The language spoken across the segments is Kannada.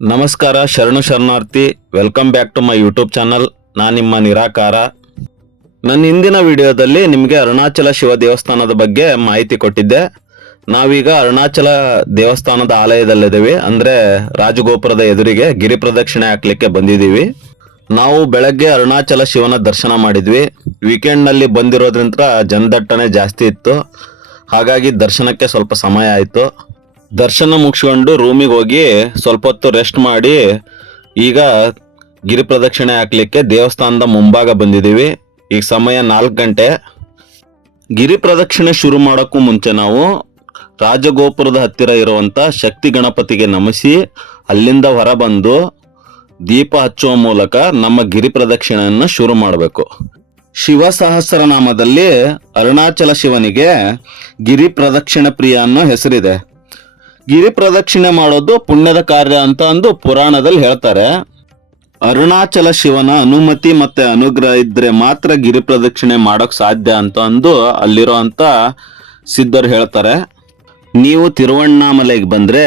ನಮಸ್ಕಾರ, ಶರಣು ಶರಣಾರ್ಥಿ. Welcome back to my YouTube channel ನಾನು ನಿಮ್ಮ ನಿರಾಕಾರ. ನನ್ನ ಹಿಂದಿನ ವಿಡಿಯೋದಲ್ಲಿ ನಿಮಗೆ ಅರುಣಾಚಲ ಶಿವ ದೇವಸ್ಥಾನದ ಬಗ್ಗೆ ಮಾಹಿತಿ ಕೊಟ್ಟಿದ್ದೆ. ನಾವೀಗ ಅರುಣಾಚಲ ದೇವಸ್ಥಾನದ ಆಲಯದಲ್ಲಿದ್ದೀವಿ. ಅಂದರೆ ರಾಜಗೋಪುರದ ಎದುರಿಗೆ ಗಿರಿ ಪ್ರದಕ್ಷಿಣೆ ಹಾಕ್ಲಿಕ್ಕೆ ಬಂದಿದ್ದೀವಿ. ನಾವು ಬೆಳಗ್ಗೆ ಅರುಣಾಚಲ ಶಿವನ ದರ್ಶನ ಮಾಡಿದ್ವಿ. ವೀಕೆಂಡ್ನಲ್ಲಿ ಬಂದಿರೋದ್ರಿಂದ ಜನದಟ್ಟಣೆ ಜಾಸ್ತಿ ಇತ್ತು. ಹಾಗಾಗಿ ದರ್ಶನಕ್ಕೆ ಸ್ವಲ್ಪ ಸಮಯ ಆಯಿತು. ದರ್ಶನ ಮುಗಿಸ್ಕೊಂಡು ರೂಮಿಗೆ ಹೋಗಿ ಸ್ವಲ್ಪ ಹೊತ್ತು ರೆಸ್ಟ್ ಮಾಡಿ ಈಗ ಗಿರಿ ಪ್ರದಕ್ಷಿಣೆ ಹಾಕ್ಲಿಕ್ಕೆ ದೇವಸ್ಥಾನದ ಮುಂಭಾಗ ಬಂದಿದ್ದೀವಿ. ಈಗ ಸಮಯ ನಾಲ್ಕು ಗಂಟೆ. ಗಿರಿ ಪ್ರದಕ್ಷಿಣೆ ಶುರು ಮಾಡೋಕ್ಕೂ ಮುಂಚೆ ನಾವು ರಾಜಗೋಪುರದ ಹತ್ತಿರ ಇರುವಂಥ ಶಕ್ತಿ ಗಣಪತಿಗೆ ನಮಿಸಿ ಅಲ್ಲಿಂದ ಹೊರಬಂದು ದೀಪ ಹಚ್ಚುವ ಮೂಲಕ ನಮ್ಮ ಗಿರಿ ಪ್ರದಕ್ಷಿಣೆಯನ್ನು ಶುರು ಮಾಡಬೇಕು. ಶಿವ ಸಹಸ್ರನಾಮದಲ್ಲಿ ಅರುಣಾಚಲ ಶಿವನಿಗೆ ಗಿರಿ ಪ್ರದಕ್ಷಿಣ ಪ್ರಿಯ ಅನ್ನೋ ಹೆಸರಿದೆ. ಗಿರಿ ಪ್ರದಕ್ಷಿಣೆ ಮಾಡೋದು ಪುಣ್ಯದ ಕಾರ್ಯ ಅಂತ ಅಂದು ಪುರಾಣದಲ್ಲಿ ಹೇಳ್ತಾರೆ. ಅರುಣಾಚಲ ಶಿವನ ಅನುಮತಿ ಮತ್ತೆ ಅನುಗ್ರಹ ಇದ್ರೆ ಮಾತ್ರ ಗಿರಿ ಪ್ರದಕ್ಷಿಣೆ ಮಾಡೋಕ್ ಸಾಧ್ಯ ಅಂತ ಅಂದು ಅಲ್ಲಿರೋ ಅಂತ ಸಿದ್ಧರು ಹೇಳ್ತಾರೆ. ನೀವು ತಿರುವಣ್ಣಾಮಲೆಗೆ ಬಂದ್ರೆ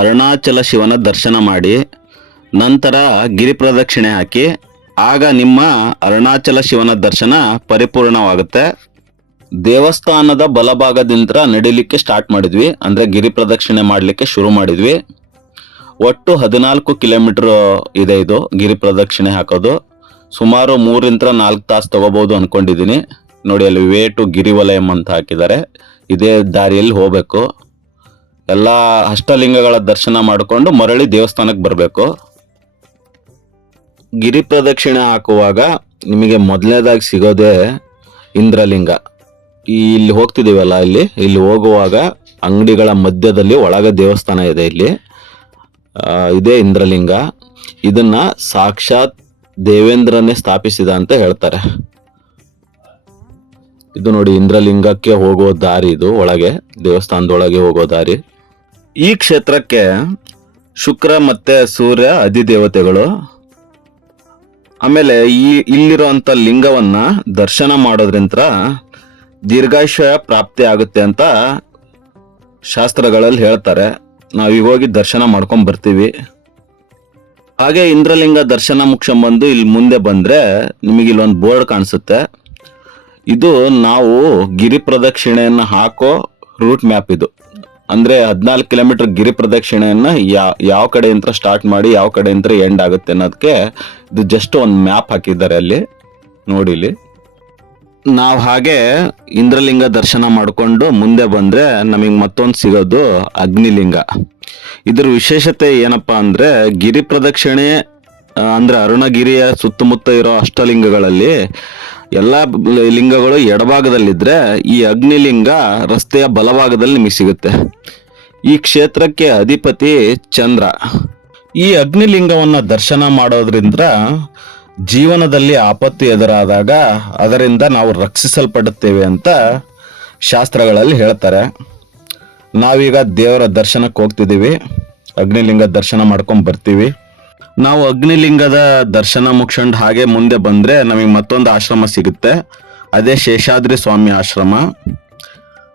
ಅರುಣಾಚಲ ಶಿವನ ದರ್ಶನ ಮಾಡಿ, ನಂತರ ಗಿರಿ ಪ್ರದಕ್ಷಿಣೆ ಹಾಕಿ, ಆಗ ನಿಮ್ಮ ಅರುಣಾಚಲ ಶಿವನ ದರ್ಶನ ಪರಿಪೂರ್ಣವಾಗುತ್ತೆ. ದೇವಸ್ಥಾನದ ಬಲಭಾಗದಿಂದ ನಡಿಲಿಕ್ಕೆ ಸ್ಟಾರ್ಟ್ ಮಾಡಿದ್ವಿ. ಅಂದರೆ ಗಿರಿ ಪ್ರದಕ್ಷಿಣೆ ಮಾಡಲಿಕ್ಕೆ ಶುರು ಮಾಡಿದ್ವಿ. ಒಟ್ಟು ಹದಿನಾಲ್ಕು ಕಿಲೋಮೀಟ್ರ್ ಇದೆ ಇದು ಗಿರಿ ಪ್ರದಕ್ಷಿಣೆ ಹಾಕೋದು. ಸುಮಾರು ಮೂರಿಂದ ನಾಲ್ಕು ತಾಸು ತಗೋಬಹುದು ಅನ್ಕೊಂಡಿದ್ದೀನಿ ನೋಡಿ, ಅಲ್ಲಿ ವೇ ಟು ಗಿರಿವಲಯಂ ಅಂತ ಹಾಕಿದ್ದಾರೆ. ಇದೇ ದಾರಿಯಲ್ಲಿ ಹೋಗಬೇಕು. ಎಲ್ಲ ಅಷ್ಟಲಿಂಗಗಳ ದರ್ಶನ ಮಾಡಿಕೊಂಡು ಮರಳಿ ದೇವಸ್ಥಾನಕ್ಕೆ ಬರಬೇಕು. ಗಿರಿ ಪ್ರದಕ್ಷಿಣೆ ಹಾಕುವಾಗ ನಿಮಗೆ ಮೊದಲನೇದಾಗಿ ಸಿಗೋದೇ ಇಂದ್ರಲಿಂಗ. ಇಲ್ಲಿ ಹೋಗ್ತಿದೀವಲ್ಲ ಇಲ್ಲಿ? ಇಲ್ಲಿ ಹೋಗುವಾಗ ಅಂಗಡಿಗಳ ಮಧ್ಯದಲ್ಲಿ ಒಳಗ ದೇವಸ್ಥಾನ ಇದೆ ಇಲ್ಲಿ. ಇದೇ ಇಂದ್ರಲಿಂಗ. ಇದನ್ನ ಸಾಕ್ಷಾತ್ ದೇವೇಂದ್ರನೇ ಸ್ಥಾಪಿಸಿದ ಅಂತ ಹೇಳ್ತಾರೆ. ಇದು ನೋಡಿ ಇಂದ್ರಲಿಂಗಕ್ಕೆ ಹೋಗೋ ದಾರಿ ಇದು, ಒಳಗೆ, ದೇವಸ್ಥಾನದೊಳಗೆ ಹೋಗೋ ದಾರಿ. ಈ ಕ್ಷೇತ್ರಕ್ಕೆ ಶುಕ್ರ ಮತ್ತೆ ಸೂರ್ಯ ಅಧಿದೇವತೆಗಳು, ಆಮೇಲೆ ಈ ಇಲ್ಲಿರುವಂಥ ಲಿಂಗವನ್ನ ದರ್ಶನ ಮಾಡೋದ್ರಿಂದ ದೀರ್ಘಾಯುಷ್ಯ ಪ್ರಾಪ್ತಿ ಆಗುತ್ತೆ ಅಂತ ಶಾಸ್ತ್ರಗಳಲ್ಲಿ ಹೇಳ್ತಾರೆ. ನಾವೀಗ ಹೋಗಿ ದರ್ಶನ ಮಾಡ್ಕೊಂಡು ಬರ್ತೀವಿ. ಹಾಗೆ ಇಂದ್ರಲಿಂಗ ದರ್ಶನ ಬಂದು ಇಲ್ಲಿ ಮುಂದೆ ಬಂದ್ರೆ ನಿಮಗೆ ಇಲ್ಲೊಂದು ಬೋರ್ಡ್ ಕಾಣಿಸುತ್ತೆ. ಇದು ನಾವು ಗಿರಿ ಪ್ರದಕ್ಷಿಣೆಯನ್ನು ಹಾಕೋ ರೂಟ್ ಮ್ಯಾಪ್ ಇದು. ಅಂದ್ರೆ ಹದಿನಾಲ್ಕು ಕಿಲೋಮೀಟರ್ ಗಿರಿ ಪ್ರದಕ್ಷಿಣೆಯನ್ನ ಯಾವ ಯಾವ ಕಡೆಯಿಂದ ಸ್ಟಾರ್ಟ್ ಮಾಡಿ ಯಾವ ಕಡೆಯಿಂದ ಎಂಡ್ ಆಗುತ್ತೆ ಅನ್ನೋದಕ್ಕೆ ಇದು ಜಸ್ಟ್ ಒಂದು ಮ್ಯಾಪ್ ಹಾಕಿದ್ದಾರೆ ಅಲ್ಲಿ. ನೋಡಿ ಇಲ್ಲಿ ನಾವು ಹಾಗೆ ಇಂದ್ರಲಿಂಗ ದರ್ಶನ ಮಾಡಿಕೊಂಡು ಮುಂದೆ ಬಂದರೆ ನಮಗೆ ಮತ್ತೊಂದು ಸಿಗೋದು ಅಗ್ನಿಲಿಂಗ. ಇದ್ರ ವಿಶೇಷತೆ ಏನಪ್ಪ ಅಂದರೆ ಗಿರಿ ಪ್ರದಕ್ಷಿಣೆ ಅಂದರೆ ಅರುಣಗಿರಿಯ ಸುತ್ತಮುತ್ತ ಇರೋ ಅಷ್ಟಲಿಂಗಗಳಲ್ಲಿ ಎಲ್ಲ ಲಿಂಗಗಳು ಎಡಭಾಗದಲ್ಲಿದ್ದರೆ ಈ ಅಗ್ನಿಲಿಂಗ ರಸ್ತೆಯ ಬಲಭಾಗದಲ್ಲಿ ನಿಮಗೆ ಸಿಗುತ್ತೆ. ಈ ಕ್ಷೇತ್ರಕ್ಕೆ ಅಧಿಪತಿ ಚಂದ್ರ. ಈ ಅಗ್ನಿಲಿಂಗವನ್ನು ದರ್ಶನ ಮಾಡೋದ್ರಿಂದ ಜೀವನದಲ್ಲಿ ಆಪತ್ತು ಎದುರಾದಾಗ ಅದರಿಂದ ನಾವು ರಕ್ಷಿಸಲ್ಪಡುತ್ತೇವೆ ಅಂತ ಶಾಸ್ತ್ರಗಳಲ್ಲಿ ಹೇಳ್ತಾರೆ. ನಾವೀಗ ದೇವರ ದರ್ಶನಕ್ಕೆ ಹೋಗ್ತಿದ್ದೀವಿ. ಅಗ್ನಿಲಿಂಗ ದರ್ಶನ ಮಾಡ್ಕೊಂಡು ಬರ್ತೀವಿ. ನಾವು ಅಗ್ನಿಲಿಂಗದ ದರ್ಶನ ಮುಗ್ಸ್ಕೊಂಡು ಹಾಗೆ ಮುಂದೆ ಬಂದರೆ ನಮಗೆ ಮತ್ತೊಂದು ಆಶ್ರಮ ಸಿಗುತ್ತೆ. ಅದೇ ಶೇಷಾದ್ರಿ ಸ್ವಾಮಿ ಆಶ್ರಮ.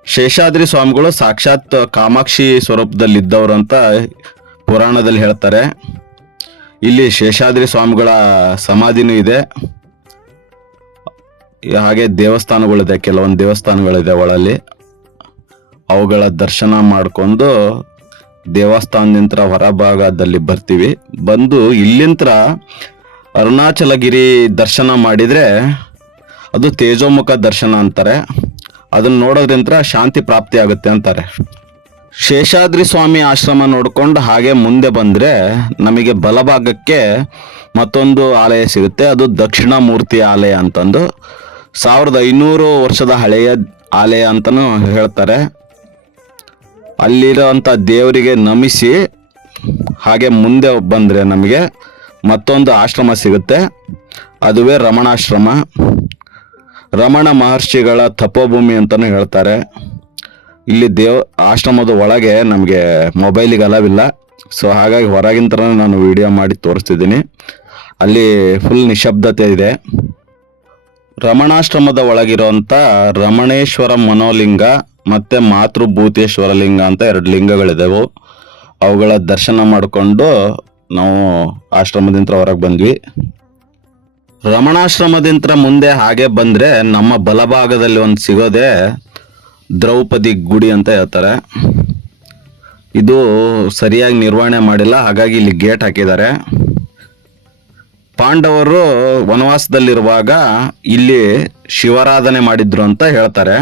ಶೇಷಾದ್ರಿ ಸ್ವಾಮಿಗಳು ಸಾಕ್ಷಾತ್ ಕಾಮಾಕ್ಷಿ ಸ್ವರೂಪದಲ್ಲಿ ಇದ್ದವರು ಅಂತ ಪುರಾಣದಲ್ಲಿ ಹೇಳ್ತಾರೆ. ಇಲ್ಲಿ ಶೇಷಾದ್ರಿ ಸ್ವಾಮಿಗಳ ಸಮಾಧಿನೂ ಇದೆ. ಹಾಗೆ ದೇವಸ್ಥಾನಗಳಿದೆ, ಕೆಲವೊಂದು ದೇವಸ್ಥಾನಗಳಿದೆ ಒಳಲ್ಲಿ. ಅವುಗಳ ದರ್ಶನ ಮಾಡಿಕೊಂಡು ದೇವಸ್ಥಾನದಿಂದ ಹೊರಭಾಗದಲ್ಲಿ ಬರ್ತೀವಿ. ಬಂದು ಇಲ್ಲಿಂತ್ರ ಅರುಣಾಚಲಗಿರಿ ದರ್ಶನ ಮಾಡಿದರೆ ಅದು ತೇಜೋಮುಖ ದರ್ಶನ ಅಂತಾರೆ. ಅದನ್ನು ನೋಡೋದ್ರಿಂದ ಶಾಂತಿ ಪ್ರಾಪ್ತಿ ಆಗುತ್ತೆ ಅಂತಾರೆ. ಶೇಷಾದ್ರಿ ಸ್ವಾಮಿ ಆಶ್ರಮ ನೋಡಿಕೊಂಡು ಹಾಗೆ ಮುಂದೆ ಬಂದರೆ ನಮಗೆ ಬಲಭಾಗಕ್ಕೆ ಮತ್ತೊಂದು ಆಲಯ ಸಿಗುತ್ತೆ. ಅದು ದಕ್ಷಿಣ ಮೂರ್ತಿ ಆಲಯ ಅಂತಂದು. ಸಾವಿರದ ಐನೂರು ವರ್ಷದ ಹಳೆಯ ಆಲಯ ಅಂತಲೂ ಹೇಳ್ತಾರೆ. ಅಲ್ಲಿರೋಂಥ ದೇವರಿಗೆ ನಮಿಸಿ ಹಾಗೆ ಮುಂದೆ ಬಂದರೆ ನಮಗೆ ಮತ್ತೊಂದು ಆಶ್ರಮ ಸಿಗುತ್ತೆ. ಅದುವೇ ರಮಣಾಶ್ರಮ. ರಮಣ ಮಹರ್ಷಿಗಳ ತಪೋಭೂಮಿ ಅಂತಲೂ ಹೇಳ್ತಾರೆ. ಇಲ್ಲಿ ದೇವ್ ಆಶ್ರಮದ ಒಳಗೆ ನಮಗೆ ಮೊಬೈಲಿಗೆ ಅಲವಿಲ್ಲ. ಸೊ ಹಾಗಾಗಿ ಹೊರಗಿಂತ ನಾನು ವಿಡಿಯೋ ಮಾಡಿ ತೋರಿಸ್ತಿದ್ದೀನಿ. ಅಲ್ಲಿ ಫುಲ್ ನಿಶಬ್ದತೆ ಇದೆ. ರಮಣಾಶ್ರಮದ ಒಳಗಿರುವಂಥ ರಮಣೇಶ್ವರ ಮನೋಲಿಂಗ ಮತ್ತು ಮಾತೃಭೂತೇಶ್ವರ ಲಿಂಗ ಅಂತ ಎರಡು ಲಿಂಗಗಳಿದೆವು. ಅವುಗಳ ದರ್ಶನ ಮಾಡಿಕೊಂಡು ನಾವು ಆಶ್ರಮದಿಂದ ಹೊರಗೆ ಬಂದ್ವಿ. ರಮಣಾಶ್ರಮದಿಂದ ಮುಂದೆ ಹಾಗೆ ಬಂದರೆ ನಮ್ಮ ಬಲಭಾಗದಲ್ಲಿ ಒಂದು ಸಿಗೋದೆ ದ್ರೌಪದಿ ಗುಡಿ ಅಂತ ಹೇಳ್ತಾರೆ. ಇದು ಸರಿಯಾಗಿ ನಿರ್ವಹಣೆ ಮಾಡಿಲ್ಲ, ಹಾಗಾಗಿ ಇಲ್ಲಿ ಗೇಟ್ ಹಾಕಿದ್ದಾರೆ. ಪಾಂಡವರು ವನವಾಸದಲ್ಲಿರುವಾಗ ಇಲ್ಲಿ ಶಿವರಾಧನೆ ಮಾಡಿದ್ರು ಅಂತ ಹೇಳ್ತಾರೆ.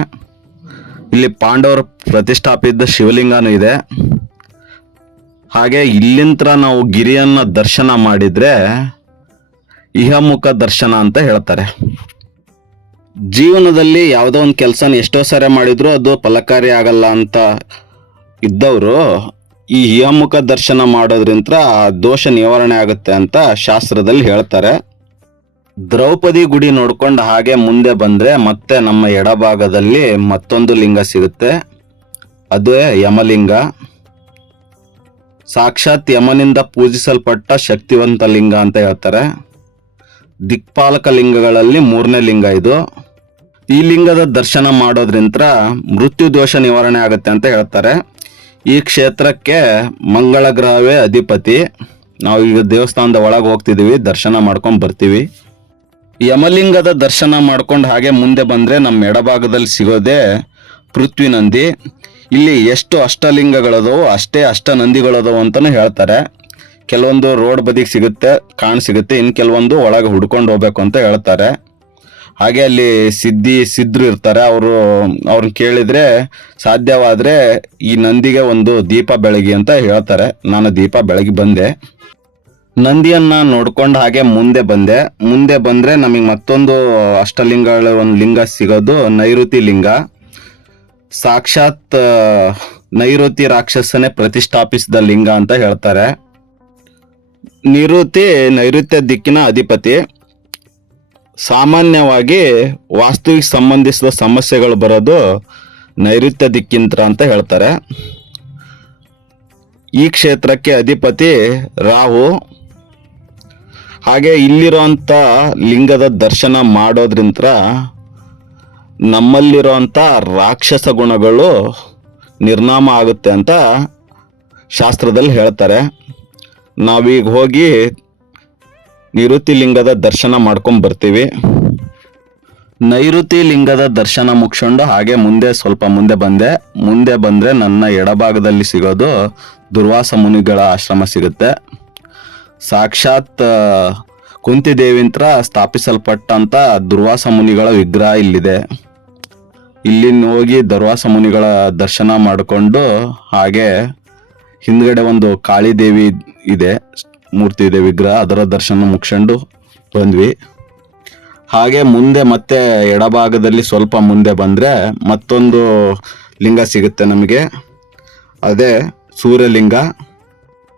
ಇಲ್ಲಿ ಪಾಂಡವರು ಪ್ರತಿಷ್ಠಾಪಿದ್ದ ಶಿವಲಿಂಗನೂ ಇದೆ. ಹಾಗೆ ಇಲ್ಲಿಂತ್ರ ನಾವು ಗಿರಿಯನ್ನ ದರ್ಶನ ಮಾಡಿದ್ರೆ ಇಹಮುಖ ದರ್ಶನ ಅಂತ ಹೇಳ್ತಾರೆ. ಜೀವನದಲ್ಲಿ ಯಾವುದೋ ಒಂದು ಕೆಲಸನ ಎಷ್ಟೋ ಸಾರಿ ಮಾಡಿದ್ರು ಅದು ಫಲಕಾರಿ ಆಗಲ್ಲ ಅಂತ ಇದ್ದವರು ಈ ಹಿಯಮುಖ ದರ್ಶನ ಮಾಡೋದ್ರಿಂದ ದೋಷ ನಿವಾರಣೆ ಆಗುತ್ತೆ ಅಂತ ಶಾಸ್ತ್ರದಲ್ಲಿ ಹೇಳ್ತಾರೆ. ದ್ರೌಪದಿ ಗುಡಿ ನೋಡ್ಕೊಂಡು ಹಾಗೆ ಮುಂದೆ ಬಂದ್ರೆ ಮತ್ತೆ ನಮ್ಮ ಎಡಭಾಗದಲ್ಲಿ ಮತ್ತೊಂದು ಲಿಂಗ ಸಿಗುತ್ತೆ. ಅದೇ ಯಮಲಿಂಗ. ಸಾಕ್ಷಾತ್ ಯಮನಿಂದ ಪೂಜಿಸಲ್ಪಟ್ಟ ಶಕ್ತಿವಂತ ಲಿಂಗ ಅಂತ ಹೇಳ್ತಾರೆ. ದಿಕ್ಪಾಲಕ ಲಿಂಗಗಳಲ್ಲಿ ಮೂರನೇ ಲಿಂಗ ಇದು. ಈ ಲಿಂಗದ ದರ್ಶನ ಮಾಡೋದ್ರಿಂದ ಮೃತ್ಯು ದೋಷ ನಿವಾರಣೆ ಆಗುತ್ತೆ ಅಂತ ಹೇಳ್ತಾರೆ. ಈ ಕ್ಷೇತ್ರಕ್ಕೆ ಮಂಗಳ ಗ್ರಹವೇ ಅಧಿಪತಿ. ನಾವು ಈಗ ದೇವಸ್ಥಾನದ ಒಳಗೆ ಹೋಗ್ತಿದ್ದೀವಿ, ದರ್ಶನ ಮಾಡ್ಕೊಂಡು ಬರ್ತೀವಿ. ಯಮಲಿಂಗದ ದರ್ಶನ ಮಾಡ್ಕೊಂಡು ಹಾಗೆ ಮುಂದೆ ಬಂದರೆ ನಮ್ಮ ಎಡಭಾಗದಲ್ಲಿ ಸಿಗೋದೇ ಪೃಥ್ವಿ ನಂದಿ ಇಲ್ಲಿ ಎಷ್ಟು ಅಷ್ಟಲಿಂಗಗಳದವು ಅಷ್ಟೇ ಅಷ್ಟ ನಂದಿಗಳದವು ಅಂತಲೂ ಹೇಳ್ತಾರೆ. ಕೆಲವೊಂದು ರೋಡ್ ಬದಿಗೆ ಸಿಗುತ್ತೆ, ಕಾಣ್ ಸಿಗುತ್ತೆ ಇನ್ನು ಕೆಲವೊಂದು ಒಳಗೆ ಹುಡ್ಕೊಂಡು ಹೋಗ್ಬೇಕು ಅಂತ ಹೇಳ್ತಾರೆ. ಹಾಗೆ ಅಲ್ಲಿ ಸಿದ್ಧಿ ಸಿದ್ಧರು ಇರ್ತಾರೆ. ಅವರು ಅವ್ರನ್ನ ಕೇಳಿದ್ರೆ ಸಾಧ್ಯವಾದ್ರೆ ಈ ನಂದಿಗೆ ಒಂದು ದೀಪ ಬೆಳಗಿ ಅಂತ ಹೇಳ್ತಾರೆ. ನಾನು ದೀಪ ಬೆಳಗಿ ಬಂದೆ. ನಂದಿಯನ್ನ ನೋಡ್ಕೊಂಡು ಹಾಗೆ ಮುಂದೆ ಬಂದೆ. ಮುಂದೆ ಬಂದ್ರೆ ನಮಗೆ ಮತ್ತೊಂದು ಅಷ್ಟಲಿಂಗಗಳ, ಒಂದು ಲಿಂಗ ಸಿಗೋದು, ನೈಋತಿ ಲಿಂಗ. ಸಾಕ್ಷಾತ್, ನೈಋತಿ ರಾಕ್ಷಸನೇ ಪ್ರತಿಷ್ಠಾಪಿಸಿದ ಲಿಂಗ ಅಂತ ಹೇಳ್ತಾರೆ. ನಿರುತಿ ನೈಋತ್ಯ ದಿಕ್ಕಿನ ಅಧಿಪತಿ. ಸಾಮಾನ್ಯವಾಗಿ ವಾಸ್ತುವಿಗೆ ಸಂಬಂಧಿಸಿದ ಸಮಸ್ಯೆಗಳು ಬರೋದು ನೈಋತ್ಯ ದಿಕ್ಕಿಂತ್ರ ಅಂತ ಹೇಳ್ತಾರೆ. ಈ ಕ್ಷೇತ್ರಕ್ಕೆ ಅಧಿಪತಿ ರಾಹು. ಹಾಗೆ ಇಲ್ಲಿರೋಂಥ ಲಿಂಗದ ದರ್ಶನ ಮಾಡೋದ್ರಿಂತ ನಮ್ಮಲ್ಲಿರೋಂಥ ರಾಕ್ಷಸ ಗುಣಗಳು ನಿರ್ನಾಮ ಆಗುತ್ತೆ ಅಂತ ಶಾಸ್ತ್ರದಲ್ಲಿ ಹೇಳ್ತಾರೆ. ನಾವೀಗ ಹೋಗಿ ನಿವೃತ್ತಿ ಲಿಂಗದ ದರ್ಶನ ಮಾಡ್ಕೊಂಡ್ ಬರ್ತೀವಿ. ನೈಋತಿ ಲಿಂಗದ ದರ್ಶನ ಮುಗಿಸ್ಕೊಂಡು ಹಾಗೆ ಮುಂದೆ ಸ್ವಲ್ಪ ಮುಂದೆ ಬಂದೆ. ಮುಂದೆ ಬಂದ್ರೆ ನನ್ನ ಎಡಭಾಗದಲ್ಲಿ ಸಿಗೋದು ದುರ್ವಾಸ ಮುನಿಗಳ ಆಶ್ರಮ ಸಿಗುತ್ತೆ. ಸಾಕ್ಷಾತ್ ಕುಂತಿ ಕುಂತಿದೇವಿಂತ್ರ ಸ್ಥಾಪಿಸಲ್ಪಟ್ಟಂತ ದುರ್ವಾಸ ಮುನಿಗಳ ವಿಗ್ರಹ ಇಲ್ಲಿದೆ. ಇಲ್ಲಿ ಹೋಗಿ ದುರ್ವಾಸ ಮುನಿಗಳ ದರ್ಶನ ಮಾಡಿಕೊಂಡು ಹಾಗೆ ಹಿಂದ್ಗಡೆ ಒಂದು ಕಾಳಿದೇವಿ ಇದೆ. ಮೂರ್ತಿ ಇದೆ ವಿಗ್ರಹ, ಅದರ ದರ್ಶನ ಮುಗಿಸ್ಕೊಂಡು ಬಂದ್ವಿ. ಹಾಗೆ ಮುಂದೆ ಮತ್ತೆ ಎಡಭಾಗದಲ್ಲಿ ಸ್ವಲ್ಪ ಮುಂದೆ ಬಂದ್ರೆ ಮತ್ತೊಂದು ಲಿಂಗ ಸಿಗುತ್ತೆ ನಮಗೆ. ಅದೇ ಸೂರ್ಯಲಿಂಗ.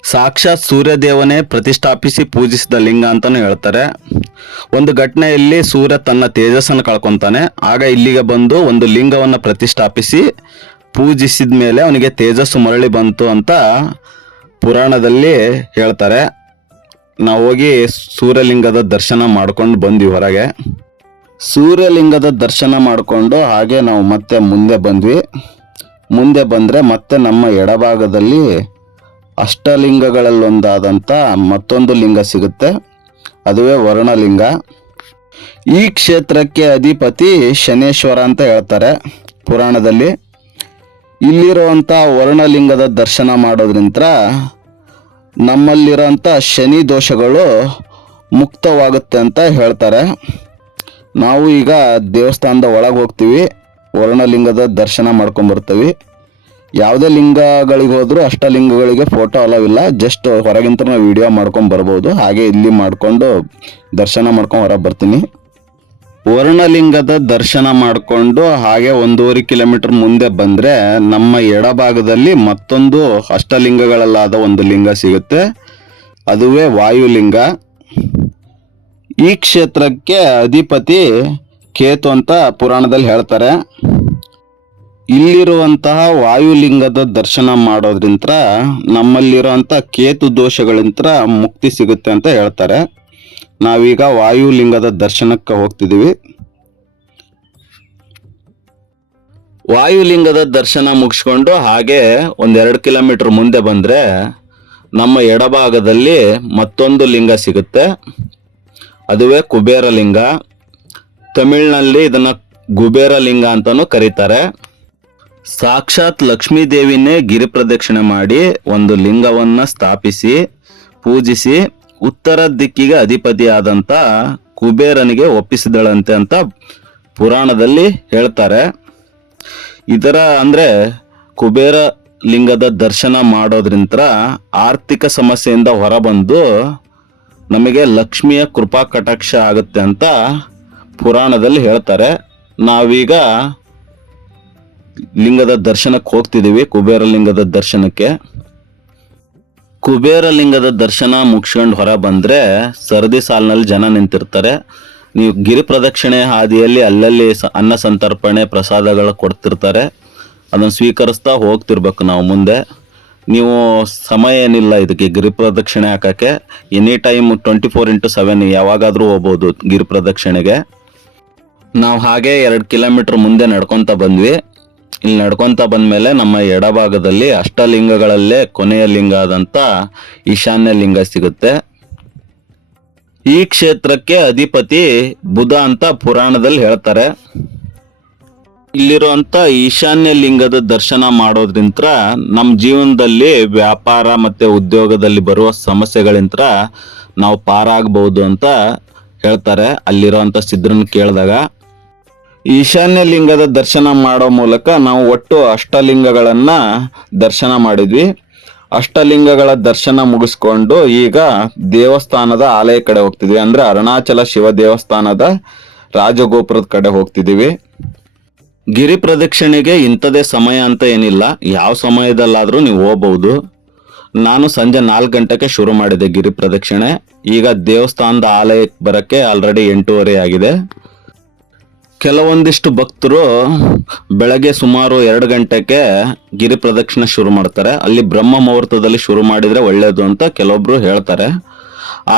ಸಾಕ್ಷಾತ್ ಸೂರ್ಯದೇವನೇ ಪ್ರತಿಷ್ಠಾಪಿಸಿ ಪೂಜಿಸಿದ ಲಿಂಗ ಅಂತಲೂ ಹೇಳ್ತಾರೆ. ಒಂದು ಘಟನೆಯಲ್ಲಿ ಸೂರ್ಯ ತನ್ನ ತೇಜಸ್ಸನ್ನು ಕಳ್ಕೊತಾನೆ. ಆಗ ಇಲ್ಲಿಗೆ ಬಂದು ಒಂದು ಲಿಂಗವನ್ನು ಪ್ರತಿಷ್ಠಾಪಿಸಿ ಪೂಜಿಸಿದ ಮೇಲೆ ಅವನಿಗೆ ತೇಜಸ್ಸು ಮರಳಿ ಬಂತು ಅಂತ ಪುರಾಣದಲ್ಲಿ ಹೇಳ್ತಾರೆ. ನಾವು ಹೋಗಿ ಸೂರ್ಯಲಿಂಗದ ದರ್ಶನ ಮಾಡ್ಕೊಂಡು ಬಂದ್ವಿ ಹೊರಗೆ. ಸೂರ್ಯಲಿಂಗದ ದರ್ಶನ ಮಾಡಿಕೊಂಡು ಹಾಗೆ ನಾವು ಮತ್ತೆ ಮುಂದೆ ಬಂದ್ವಿ. ಮುಂದೆ ಬಂದರೆ ಮತ್ತೆ ನಮ್ಮ ಎಡಭಾಗದಲ್ಲಿ ಅಷ್ಟಲಿಂಗಗಳಲ್ಲೊಂದಾದಂಥ ಮತ್ತೊಂದು ಲಿಂಗ ಸಿಗುತ್ತೆ. ಅದುವೇ ವರ್ಣಲಿಂಗ. ಈ ಕ್ಷೇತ್ರಕ್ಕೆ ಅಧಿಪತಿ ಶನೇಶ್ವರ ಅಂತ ಹೇಳ್ತಾರೆ ಪುರಾಣದಲ್ಲಿ. ಇಲ್ಲಿರುವಂಥ ವರ್ಣಲಿಂಗದ ದರ್ಶನ ಮಾಡೋದ್ರಿಂದ ನಮ್ಮಲ್ಲಿರೋಂಥ ಶನಿ ದೋಷಗಳು ಮುಕ್ತವಾಗುತ್ತೆ ಅಂತ ಹೇಳ್ತಾರೆ. ನಾವು ಈಗ ದೇವಸ್ಥಾನದ ಒಳಗೆ ಹೋಗ್ತೀವಿ. ವರ್ಣಲಿಂಗದ ದರ್ಶನ ಮಾಡ್ಕೊಂಬರ್ತೀವಿ. ಯಾವುದೇ ಲಿಂಗಗಳಿಗೆ ಹೋದರೂ ಅಷ್ಟಲಿಂಗಗಳಿಗೆ ಫೋಟೋ ಅಲವಿಲ್ಲ ಜಸ್ಟ್ ಹೊರಗಿಂತ ನಾವು ವೀಡಿಯೋ ಮಾಡ್ಕೊಂಡು ಬರ್ಬೋದು ಹಾಗೆ ಇಲ್ಲಿ ಮಾಡಿಕೊಂಡು ದರ್ಶನ ಮಾಡ್ಕೊಂಡು ಹೊರಗೆ ಬರ್ತೀನಿ. ವರ್ಣಲಿಂಗದ ದರ್ಶನ ಮಾಡಿಕೊಂಡು ಹಾಗೆ ಒಂದೂವರೆ ಕಿಲೋಮೀಟರ್ ಮುಂದೆ ಬಂದರೆ ನಮ್ಮ ಎಡಭಾಗದಲ್ಲಿ ಮತ್ತೊಂದು ಅಷ್ಟಲಿಂಗಗಳಲ್ಲಾದ ಒಂದು ಲಿಂಗ ಸಿಗುತ್ತೆ. ಅದುವೇ ವಾಯುಲಿಂಗ. ಈ ಕ್ಷೇತ್ರಕ್ಕೆ ಅಧಿಪತಿ ಕೇತು ಅಂತ ಪುರಾಣದಲ್ಲಿ ಹೇಳ್ತಾರೆ. ಇಲ್ಲಿರುವಂತಹ ವಾಯುಲಿಂಗದ ದರ್ಶನ ಮಾಡೋದ್ರಿಂತ ನಮ್ಮಲ್ಲಿರುವಂಥ ಕೇತು ದೋಷಗಳಿಂದ ಮುಕ್ತಿ ಸಿಗುತ್ತೆ ಅಂತ ಹೇಳ್ತಾರೆ. ನಾವೀಗ ವಾಯುಲಿಂಗದ ದರ್ಶನಕ್ಕೆ ಹೋಗ್ತಿದ್ದೀವಿ. ವಾಯುಲಿಂಗದ ದರ್ಶನ ಮುಗಿಸ್ಕೊಂಡು ಹಾಗೆ ಒಂದೆರಡು ಕಿಲೋಮೀಟರ್ ಮುಂದೆ ಬಂದರೆ ನಮ್ಮ ಎಡಭಾಗದಲ್ಲಿ ಮತ್ತೊಂದು ಲಿಂಗ ಸಿಗುತ್ತೆ. ಅದುವೇ ಕುಬೇರ ಲಿಂಗ. ತಮಿಳಿನಲ್ಲಿ ಇದನ್ನು ಕುಬೇರ ಲಿಂಗ ಅಂತಾನೂ ಕರೀತಾರೆ. ಸಾಕ್ಷಾತ್ ಲಕ್ಷ್ಮೀ ದೇವಿನೇ ಗಿರಿ ಪ್ರದಕ್ಷಿಣೆ ಮಾಡಿ ಒಂದು ಲಿಂಗವನ್ನು ಸ್ಥಾಪಿಸಿ, ಪೂಜಿಸಿ ಉತ್ತರ ದಿಕ್ಕಿಗೆ ಅಧಿಪತಿಯಾದಂತ ಕುಬೇರನಿಗೆ ಒಪ್ಪಿಸಿದಳಂತೆ ಅಂತ ಪುರಾಣದಲ್ಲಿ ಹೇಳ್ತಾರೆ. ಇದರ ಅಂದ್ರೆ ಕುಬೇರ ಲಿಂಗದ ದರ್ಶನ ಮಾಡೋದ್ರಿಂತ ಆರ್ಥಿಕ ಸಮಸ್ಯೆಯಿಂದ ಹೊರಬಂದು ನಮಗೆ ಲಕ್ಷ್ಮಿಯ ಕೃಪಾ ಕಟಾಕ್ಷ ಆಗುತ್ತೆ ಅಂತ ಪುರಾಣದಲ್ಲಿ ಹೇಳ್ತಾರೆ. ನಾವೀಗ ಲಿಂಗದ ದರ್ಶನಕ್ಕೆ ಹೋಗ್ತಿದ್ದೀವಿ, ಕುಬೇರ ಲಿಂಗದ ದರ್ಶನಕ್ಕೆ. ಕುಬೇರ ಲಿಂಗದ ದರ್ಶನ ಮುಗಿಸ್ಕೊಂಡು ಹೊರ ಬಂದ್ರೆ ಸರದಿ ಸಾಲಿನಲ್ಲಿ ಜನ ನಿಂತಿರ್ತಾರೆ. ನೀವು ಗಿರಿ ಪ್ರದಕ್ಷಿಣೆ ಹಾದಿಯಲ್ಲಿ ಅಲ್ಲಲ್ಲಿ ಅನ್ನ ಸಂತರ್ಪಣೆ ಪ್ರಸಾದಗಳು ಕೊಡ್ತಿರ್ತಾರೆ. ಅದನ್ನು ಸ್ವೀಕರಿಸ್ತಾ ಹೋಗ್ತಿರ್ಬೇಕು ನಾವು ಮುಂದೆ. ನೀವು ಸಮಯ ಏನಿಲ್ಲ ಇದಕ್ಕೆ ಗಿರಿ ಪ್ರದಕ್ಷಿಣೆ ಹಾಕೋಕ್ಕೆ. Any time twenty four into seven ಯಾವಾಗಾದರೂ ಹೋಗ್ಬೋದು ಗಿರಿ ಪ್ರದಕ್ಷಿಣೆಗೆ. ನಾವು ಹಾಗೆ ಎರಡು ಕಿಲೋಮೀಟ್ರ್ ಮುಂದೆ ನಡ್ಕೊತಾ ಬಂದ್ವಿ. ಇಲ್ಲಿ ನಡ್ಕೊಂತ ಬಂದ್ಮೇಲೆ ನಮ್ಮ ಎಡಭಾಗದಲ್ಲಿ ಅಷ್ಟಲಿಂಗಗಳಲ್ಲೇ ಕೊನೆಯ ಲಿಂಗ ಆದಂತ ಈಶಾನ್ಯ ಲಿಂಗ ಸಿಗುತ್ತೆ. ಈ ಕ್ಷೇತ್ರಕ್ಕೆ ಅಧಿಪತಿ ಬುಧ ಅಂತ ಪುರಾಣದಲ್ಲಿ ಹೇಳ್ತಾರೆ. ಇಲ್ಲಿರುವಂತ ಈಶಾನ್ಯ ಲಿಂಗದ ದರ್ಶನ ಮಾಡೋದ್ರಿಂತ ನಮ್ಮ ಜೀವನದಲ್ಲಿ ವ್ಯಾಪಾರ ಮತ್ತೆ ಉದ್ಯೋಗದಲ್ಲಿ ಬರುವ ಸಮಸ್ಯೆಗಳಿಂದ ನಾವು ಪಾರಾಗಬಹುದು ಅಂತ ಹೇಳ್ತಾರೆ. ಅಲ್ಲಿರುವಂತ ಸಿದ್ರನ್ ಕೇಳಿದಾಗ ಈಶಾನ್ಯ ಲಿಂಗದ ದರ್ಶನ ಮಾಡೋ ಮೂಲಕ ನಾವು ಒಟ್ಟು ಅಷ್ಟಲಿಂಗಗಳನ್ನು ದರ್ಶನ ಮಾಡಿದ್ವಿ. ಅಷ್ಟಲಿಂಗಗಳ ದರ್ಶನ ಮುಗಿಸ್ಕೊಂಡು ಈಗ ದೇವಸ್ಥಾನದ ಆಲಯ ಕಡೆ ಹೋಗ್ತಿದ್ವಿ. ಅಂದ್ರೆ ಅರುಣಾಚಲ ಶಿವ ದೇವಸ್ಥಾನದ ರಾಜಗೋಪುರದ ಕಡೆ ಹೋಗ್ತಿದ್ದೀವಿ. ಗಿರಿ ಪ್ರದಕ್ಷಿಣೆಗೆ ಇಂಥದೇ ಸಮಯ ಅಂತ ಏನಿಲ್ಲ. ಯಾವ ಸಮಯದಲ್ಲಾದರೂ ನೀವು ಹೋಗ್ಬೋದು ನಾನು ಸಂಜೆ ನಾಲ್ಕು ಗಂಟೆಗೆ ಶುರು ಮಾಡಿದೆ ಗಿರಿ ಪ್ರದಕ್ಷಿಣೆ. ಈಗ ದೇವಸ್ಥಾನದ ಆಲಯಕ್ಕೆ ಬರೋಕ್ಕೆ ಆಲ್ರೆಡಿ ಎಂಟೂವರೆ ಆಗಿದೆ. ಕೆಲವೊಂದಿಷ್ಟು ಭಕ್ತರು ಬೆಳಗ್ಗೆ ಸುಮಾರು ಎರಡು ಗಂಟೆಗೆ ಗಿರಿ ಪ್ರದಕ್ಷಿಣೆ ಶುರು ಮಾಡ್ತಾರೆ. ಅಲ್ಲಿ ಬ್ರಹ್ಮ ಮುಹೂರ್ತದಲ್ಲಿ ಶುರು ಮಾಡಿದರೆ ಒಳ್ಳೆಯದು ಅಂತ ಕೆಲವೊಬ್ಬರು ಹೇಳ್ತಾರೆ.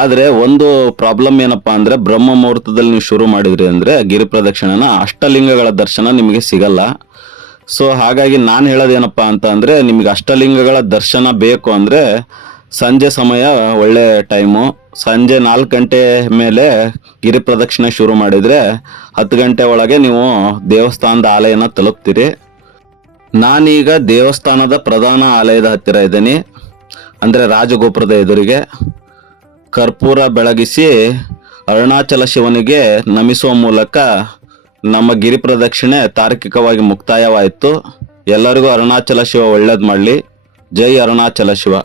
ಆದರೆ ಒಂದು ಪ್ರಾಬ್ಲಮ್ ಏನಪ್ಪ ಅಂದರೆ ಬ್ರಹ್ಮ ಮುಹೂರ್ತದಲ್ಲಿ ನೀವು ಶುರು ಮಾಡಿದ್ರಿ ಅಂದರೆ ಗಿರಿ ಪ್ರದಕ್ಷಿಣೆನ ಅಷ್ಟಲಿಂಗಗಳ ದರ್ಶನ ನಿಮಗೆ ಸಿಗಲ್ಲ. ಸೊ ಹಾಗಾಗಿ ನಾನು ಹೇಳೋದೇನಪ್ಪ ಅಂತ ಅಂದರೆ ನಿಮಗೆ ಅಷ್ಟಲಿಂಗಗಳ ದರ್ಶನ ಬೇಕು ಅಂದ್ರೆ ಸಂಜೆ ಸಮಯ, ಒಳ್ಳೆ ಟೈಮು ಸಂಜೆ ನಾಲ್ಕು ಗಂಟೆ ಮೇಲೆ ಗಿರಿ ಪ್ರದಕ್ಷಿಣೆ ಶುರು ಮಾಡಿದರೆ ಹತ್ತು ಗಂಟೆ ಒಳಗೆ ನೀವು ದೇವಸ್ಥಾನದ ಆಲಯನ ತಲುಪ್ತೀರಿ. ನಾನೀಗ ದೇವಸ್ಥಾನದ ಪ್ರಧಾನ ಆಲಯದ ಹತ್ತಿರ ಇದ್ದೀನಿ, ಅಂದರೆ ರಾಜಗೋಪುರದ ಎದುರಿಗೆ. ಕರ್ಪೂರ ಬೆಳಗಿಸಿ ಅರುಣಾಚಲ ಶಿವನಿಗೆ ನಮಿಸುವ ಮೂಲಕ ನಮ್ಮ ಗಿರಿ ಪ್ರದಕ್ಷಿಣೆ ತಾರ್ಕಿಕವಾಗಿ ಮುಕ್ತಾಯವಾಯಿತು. ಎಲ್ಲರಿಗೂ ಅರುಣಾಚಲ ಶಿವ ಒಳ್ಳೇದು ಮಾಡಲಿ. ಜೈ ಅರುಣಾಚಲ ಶಿವ.